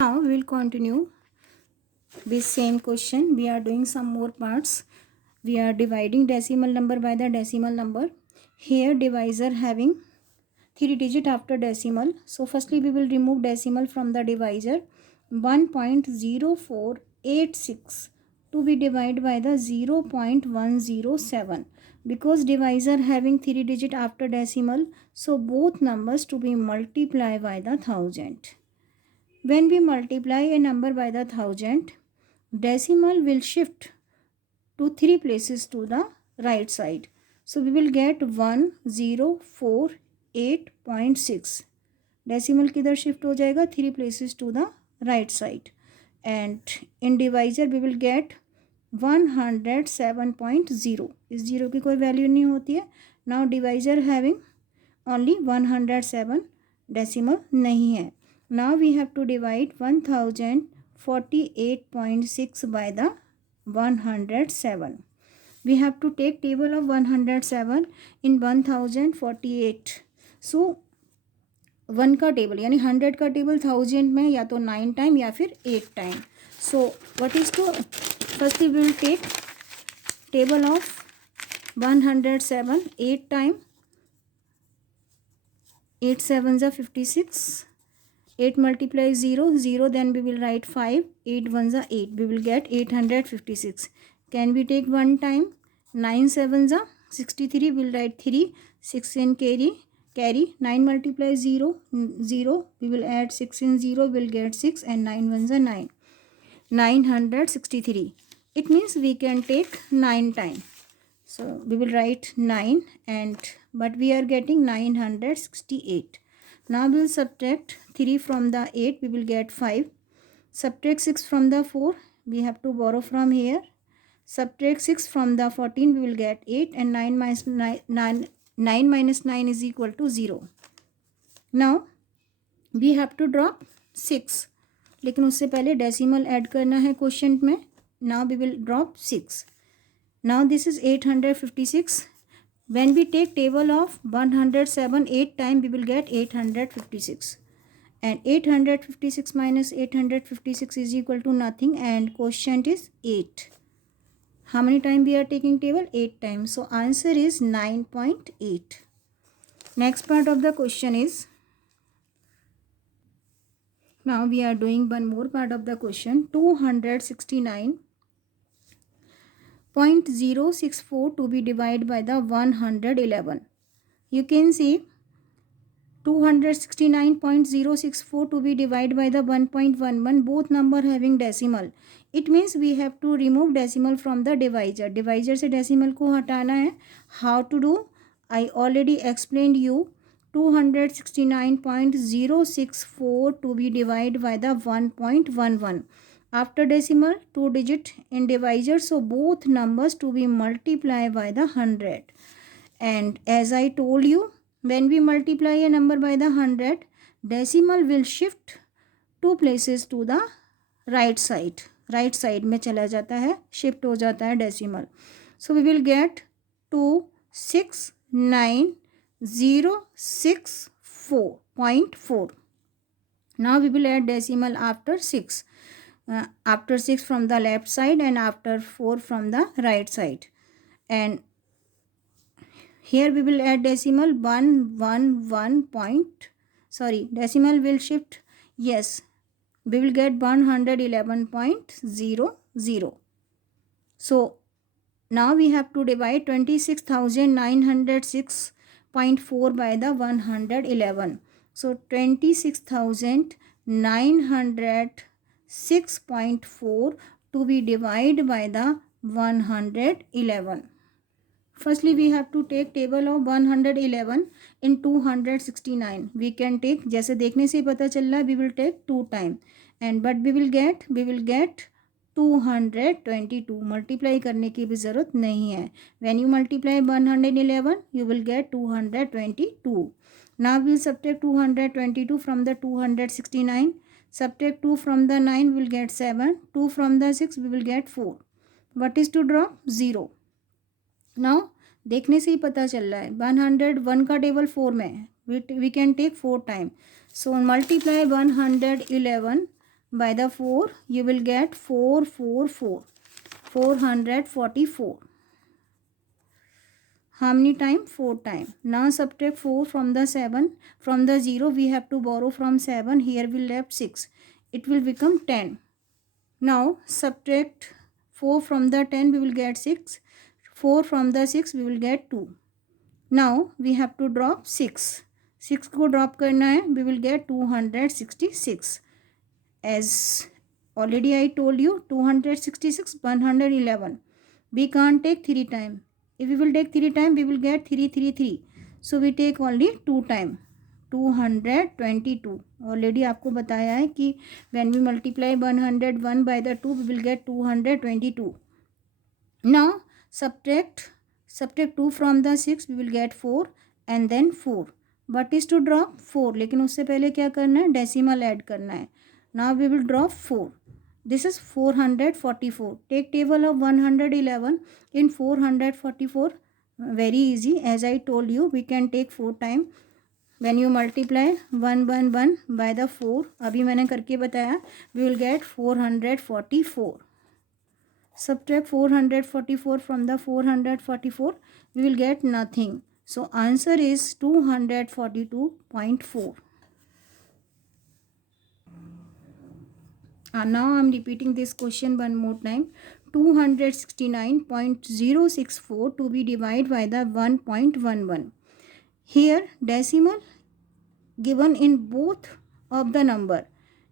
Now we will continue this same question. We are doing some more parts. We are dividing decimal number by the decimal number. Here divisor having 3 digit after decimal. So firstly we will remove decimal from the divisor. 1.0486 to be divided by the 0.107, because divisor having 3 digit after decimal, so both numbers to be multiplied by the 1000. When we multiply a number by the 1000, decimal will shift to 3 places to the right side. So we will get 1048.6. Decimal किधर shift हो जाएगा? 3 places to the right side. And in divisor we will get 107.0. इस 0 की कोई value नहीं होती है. Now divisor having only 107, decimal नहीं है. Now we have to divide 1048.6 by the 107. We have to take table of 107 in 1048. So 1 का table यानी 100 का टेबल 1000 में या तो 9 टाइम या फिर 8 time. So what is to first we will take table of 107 8 time. 8 7s are 56. 8 multiply 0 0, then we will write 5. 8 1s are 8. We will get 856. Can we take 1 time? 9 7s are 63. We will write 3. 6 in carry. 9 multiply 0 0. We will add 6 in 0. We will get 6, and 9 1s are 9. 963. It means we can take 9 time. So we will write 9, but we are getting 968. Now we will subtract 3 from the 8. We will get 5. Subtract 6 from the 4. We have to borrow from here. Subtract 6 from the 14. We will get 8, and 9 minus 9 is equal to 0. Now we have to drop 6. लेकिन उससे पहले decimal add करना है quotient में. Now we will drop 6. Now this is 856. When we take table of 107 8 time, we will get 856. And 856 minus 856 is equal to nothing, and quotient is 8. How many time we are taking table? 8 times. So answer is 9.8. Next part of the question is, now we are doing one more part of the question. 269.064 to be divided by the 111. You can see 269.064 to be divided by the 1.11. Both number having decimal. It means we have to remove decimal from the divisor. Divisor से decimal को हटाना है. How to do? I already explained you. 269.064 to be divided by the 1.11. After decimal, 2 digit in divisor, so both numbers to be multiplied by the 100. And as I told you, when we multiply a number by the 100, decimal will shift 2 places to the right side. Right side में चला जाता है, shift हो जाता है decimal. So we will get 269,064.4. Now we will add decimal after 6. After 6 from the left side, and after 4 from the right side. And here we will add decimal decimal will shift. Yes, we will get 111.00. So now we have to divide 26,906.4 by the 111. So 26,906.4 to be divided by the 111. Firstly, we have to take table of 111 in 269. We can take, जैसे देखने से ही पता चल रहा है, we will take 2 time, and but we will get 222. Multiply करने की भी ज़रूरत नहीं है. When you multiply 111, you will get 222. Now we will subtract 222 from the 269. Subtract 2 from the 9, we will get 7. 2 from the 6, we will get 4. What is to drop? 0. Now देखने से ही पता चल रहा है 101 का टेबल 4 में है. We can take 4 time. So multiply 111 by the 4, you will get 444. 444. How many time? 4 time. Now subtract 4 from the 7. From the 0 we have to borrow from 7. Here we left 6. It will become 10. Now subtract 4 from the 10, we will get 6. 4 from the 6 we will get 2. Now we have to drop 6. 6 को drop करना है. We will get 266. As already I told you, 266, 111. We can't take 3 time. If we will take 3 time, we will get 333. So we take only 2 time. 222. Already आपको बताया है कि when we multiply 101 by the 2, we will get 222. Now subtract 2 from the 6, we will get 4 and then 4. What is to drop? 4. लेकिन उससे पहले क्या करना है? डेसिमल ऐड करना है. Now we will drop 4. This is 444. Take table of 111 in 444. Very easy. As I told you, we can take 4 time. When you multiply 111 by the 4, अभी मैंने करके बताया, we will get 444. Subtract 444 from the 444, we will get nothing. So answer is 242.4. Now I am repeating this question one more time. 269.064 to be divided by the 1.11. Here decimal given in both of the number,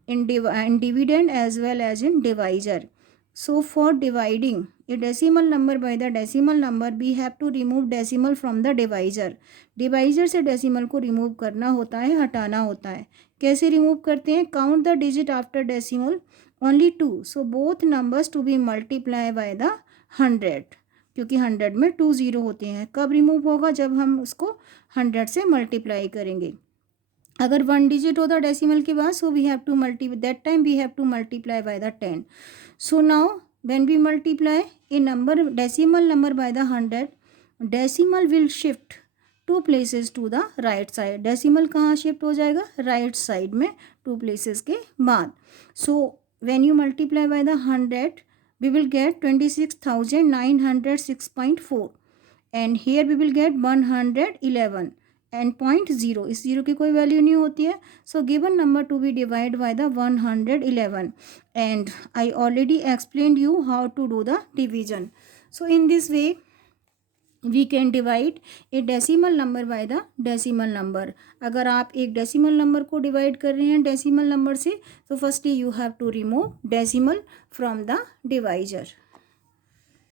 in dividend as well as in divisor. So for dividing a decimal number by the decimal number, we have to remove decimal from the divisor. Divisor से decimal को remove करना होता है, हटाना होता है. कैसे remove करते हैं? Count the digit after decimal, only 2. So both numbers to be multiplied by the 100. क्योंकि 100 में 2 0 होते हैं. कब remove होगा? जब हम उसको 100 से multiply करेंगे. अगर 1 digit होता डेसिमल के बाद, so we have to multiply, that time we have to multiply by the 10. So now when we multiply a number, decimal number by the 100, decimal will shift 2 places to the right side. decimal कहाँ shift हो जाएगा? right side में 2 places के बाद. So when you multiply by the 100, we will get 26,906.4 and here we will get 111 and 0.0. इस 0 की कोई value नहीं होती है. So given number to be divided by the 111, and I already explained you how to do the division. So in this way we can divide a decimal number by the decimal number. अगर आप एक decimal number को divide कर रहे हैं decimal number से, तो firstly you have to remove decimal from the divisor.